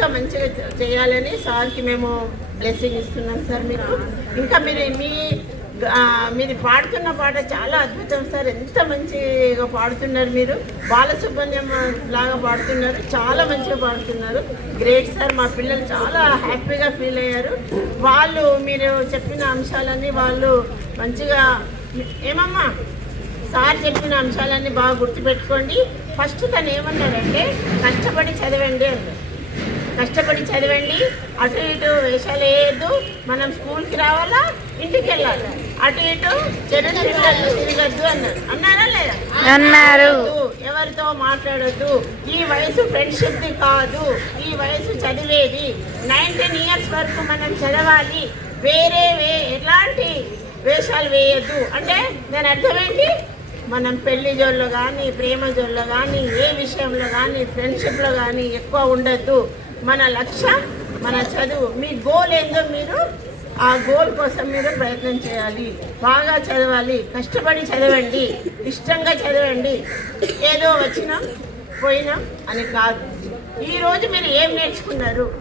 ఇంకా మంచిగా చేయాలని సార్కి మేము బ్లెస్సింగ్ ఇస్తున్నాం సార్ మీకు. ఇంకా మీరు మీ మీరు పాడుతున్న పాట చాలా అద్భుతం సార్. ఎంత మంచిగా పాడుతున్నారు మీరు. బాలసుబ్రహ్మణ్యం లాగా పాడుతున్నారు. చాలా మంచిగా పాడుతున్నారు. Great sir. మా పిల్లలు చాలా హ్యాపీగా ఫీల్ అయ్యారు. వాళ్ళు మీరు చెప్పిన అంశాలన్నీ వాళ్ళు మంచిగా ఏమమ్మా? సార్ చెప్పిన అంశాలన్నీ బాగా గుర్తుపెట్టుకోండి. ఫస్ట్ తను ఏమన్నాడంటే కష్టపడి చదవండి అన్నాడు కష్టపడి చదవండి. అటు ఇటు వేషాలు వేయద్దు మనం స్కూల్కి రావాలా? ఇంటికి వెళ్ళాలి అటు ఇటు చెడు తిరగద్దు అన్నారు. అన్నారా లేదా? అన్నారు. ఎవరితో మాట్లాడొద్దు. ఈ వయసు ఫ్రెండ్షిప్ ది కాదు. ఈ వయసు చదివేది. నైన్టీన్ ఇయర్స్ వరకు మనం చదవాలి. వేరే వే ఎలాంటి వేషాలు వేయొద్దు. అంటే దాని అర్థమేంటి? మనం పెళ్ళి జోల్లో కానీ ప్రేమ జోల్లో కానీ ఏ విషయంలో కానీ ఫ్రెండ్షిప్లో కానీ ఎక్కువ ఉండొద్దు. మన లక్ష్యం మన చదువు. మీ గోల్ ఏందో మీరు ఆ గోల్ కోసం మీరు ప్రయత్నం చేయాలి. బాగా చదవాలి. కష్టపడి చదవండి. ఇష్టంగా చదవండి. ఏదో వచ్చినాం పోయినాం అని కాదు. ఈరోజు మీరు ఏం నేర్చుకున్నారు?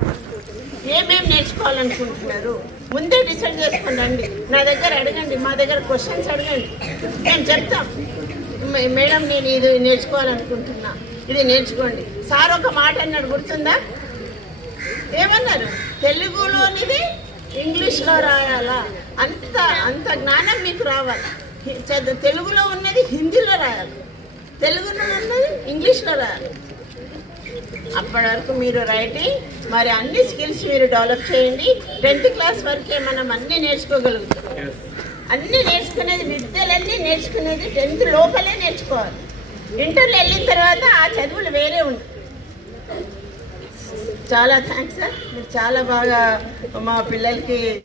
ఏమేం నేర్చుకోవాలనుకుంటున్నారు? ముందే డిసైడ్ చేసుకోండి నా దగ్గర అడగండి. మా దగ్గర క్వశ్చన్స్ అడగండి. నేను చెప్తాం. మే- మేడం నేను ఇది నేర్చుకోవాలనుకుంటున్నా. ఇది నేర్చుకోండి. సార్ ఒక మాట అన్నాడు. గుర్తుందా? ఏమన్నారు? తెలుగులోనిది ఇంగ్లీష్లో రాయాలా? అంత అంత జ్ఞానం మీకు రావాలి. తెలుగులో ఉన్నది హిందీలో రాయాలి. తెలుగులో ఉన్నది ఇంగ్లీష్లో రాయాలి. అప్పటి వరకు మీరు రైటింగ్ మరి అన్ని స్కిల్స్ మీరు డెవలప్ చేయండి. టెన్త్ క్లాస్ వరకే మనం అన్నీ నేర్చుకోగలుగుతాం. అన్నీ నేర్చుకునేది విద్యలన్నీ నేర్చుకునేది టెన్త్ లోపలే నేర్చుకోవాలి. ఇంటర్లో వెళ్ళిన తర్వాత ఆ చదువులు వేరే ఉంటాయి. చాలా థ్యాంక్స్ సార్ మీరు చాలా బాగా మా పిల్లలకి